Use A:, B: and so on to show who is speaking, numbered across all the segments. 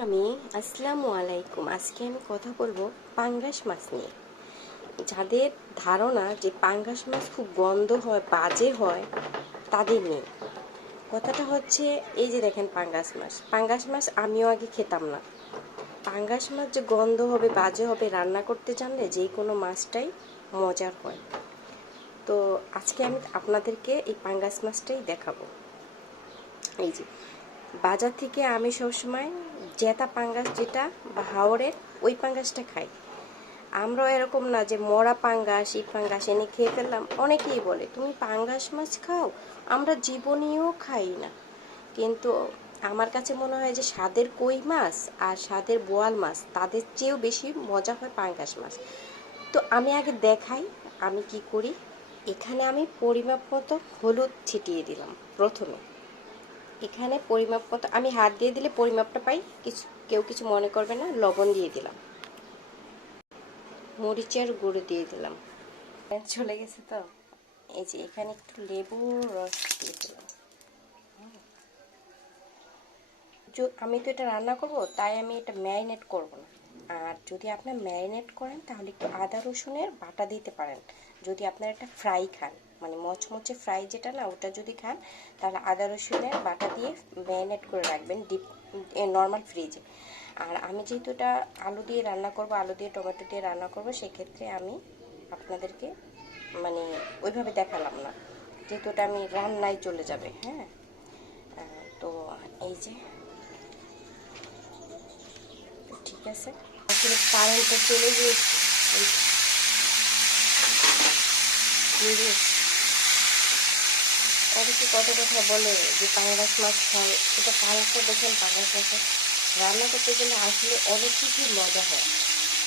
A: আমি আসসালামু আলাইকুম। আজকে আমি কথা বলব পাঙ্গাস মাছ নিয়ে। যাদের ধারণা যে পাঙ্গাস মাছ খুব গন্ধ হয়, বাজে হয়, তাদের নিয়ে। কথাটা হচ্ছে, এই যে দেখেন পাঙ্গাস মাছ। পাঙ্গাস মাছ আমিও আগে খেতাম না। পাঙ্গাস মাছ যে গন্ধ হবে, বাজে হবে, রান্না করতে জানলে যে কোনো মাছটাই মজার হয়। তো আজকে আমি আপনাদেরকে এই পাঙ্গাস মাছটাই দেখাবো। এই যে বাজার থেকে আমি সবসময় জেতা পাঙ্গাস যেটা বা হাওড়ের ওই পাঙ্গাসটা খাই। আমরাও এরকম না যে মরা পাঙ্গাস, এই পাঙ্গাস এনে খেয়ে ফেললাম। অনেকেই বলে, তুমি পাঙ্গাস মাছ খাও? আমরা জীবনেও খাই না। কিন্তু আমার কাছে মনে হয় যে স্বাদের কই মাছ আর স্বাদের বোয়াল মাছ, তাদের চেয়েও বেশি মজা হয় পাঙ্গাস মাছ। তো আমি আগে দেখাই, আমি কি করি? এখানে আমি পরিমাপ মতো হলুদ ছিটিয়ে দিলাম প্রথমে। এখানে পরিমাপ মতো আমি হাত দিয়ে দিলে পরিমাপটা পাই কিছু কেউ কিছু মনে করবে না লবণ দিয়ে দিলাম। মরিচের গুঁড়ো দিয়ে দিলাম। চলে গেছে তো? এই যে এখানে একটু লেবুর রস দিয়ে দিলাম। আমি তো এটা রান্না করব তাই আমি এটা ম্যারিনেট করব না। আর যদি আপনার ম্যারিনেট করেন তাহলে একটু আদা রসুনের বাটা দিতে পারেন। যদি আপনার এটা ফ্রাই খান। মানে মচমচে ফ্রাই যেটা না, ওটা যদি খান, তাহলে আদা রসুনের বাটা দিয়ে ম্যারিনেট করে রাখবেন ডিপ নর্মাল ফ্রিজে আর আমি যেহেতু এটা আলু দিয়ে রান্না করব, আলু দিয়ে টমেটো দিয়ে রান্না করব, সেক্ষেত্রে আমি আপনাদেরকে মানে ওইভাবে দেখালাম না। যেহেতু ওটা আমি রান্নায় চলে যাবে হ্যাঁ? তো এই যে, ঠিক আছে। আসলে কারেন্টটা চলে গিয়েছে? অনেকে কত কথা বলে যে পাঙ্গাস মাছ খায়? এটা কালারটা দেখেন পাঙ্গাস মাছ রান্না করতে গেলে আসলে অনেক কিছুই মজা হয়।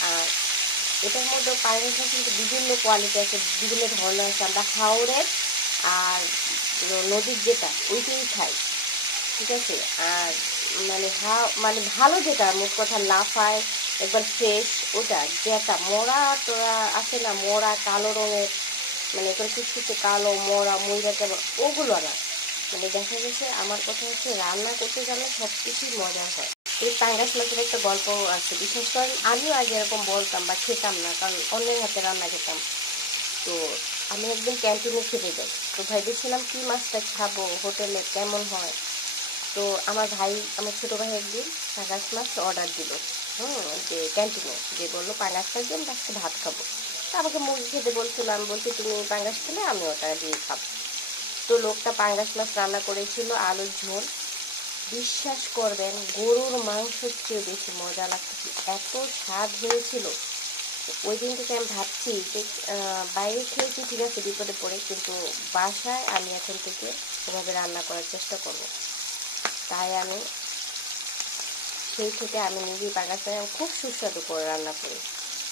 A: আর এটার মধ্যে পাঙ্গাস মাছ কিন্তু বিভিন্ন কোয়ালিটি আছে, বিভিন্ন ধরনের আছে। আমরা হাওড়ের আর নদীর যেটা, ওইটাই খাই। ঠিক আছে? আর মানে হা মানে ভালো যেটা, মোট কথা লাফায়, একবার ফ্রেশ ওটা যেটা মরা তোরা আছে না, মরা কালো রঙের মানে কুচকুচে কালো, মরা ময়রা কেমন ওগুলো না। মানে দেখা গেছে আমার কথা হচ্ছে রান্না করতে জানলে সব কিছুই মজা হয়। এই পাঙ্গাস মাছের একটা গল্প আছে, বিশেষ করে আমিও আগে এরকম বলতাম বা খেতাম না, কারণ অন্যের হাতে রান্না খেতাম। তো আমি একদিন ক্যান্টিনে খেতে যাই, তো ভেবেছিলাম কী মাছটা খাব, হোটেলে কেমন হয়? তো আমার ভাই, আমার ছোটো ভাই একদিন পাঙ্গাস মাছ অর্ডার দিল, হুম, যে ক্যান্টিনে, যে বলল, পাঙ্গাস মাছ দিয়ে আমি ভাত খাব। তা আমাকে মুরগি খেতে বলছিল, আমি বলছি, তুমি পাঙ্গাস খেলে, আমি ওটা দিয়ে খাব। তো লোকটা পাঙ্গাস মাছ রান্না করেছিল, আলুর ঝোল। বিশ্বাস করবেন, গরুর মাংসের চেয়ে বেশি মজা লাগতেছিল এত স্বাদ হয়েছিল। ওই দিন থেকে আমি ভাবছি যে বাইরে খেয়েছি, ঠিক আছে, বিপদে পড়ে, কিন্তু বাসায় আমি এখন থেকে ওভাবে রান্না করার চেষ্টা করব। তাই আমি, সেই থেকে আমি নিজেই পাঙ্গাস খুব সুস্বাদু করে রান্না করি।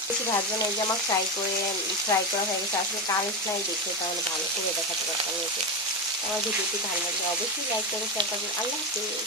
A: বেশি ভাজবেন এই যে আমার ফ্রাই করে ফ্রাই করা হয়ে গেছে, আসলে কারেন্ট নাই দেখে তাহলে ভালো করে দেখাতে পারতাম এই যে। আমার ভিডিওটি ভালো লাগলে অবশ্যই লাইক করে শেয়ার করবেন। আল্লাহ হাফিজ।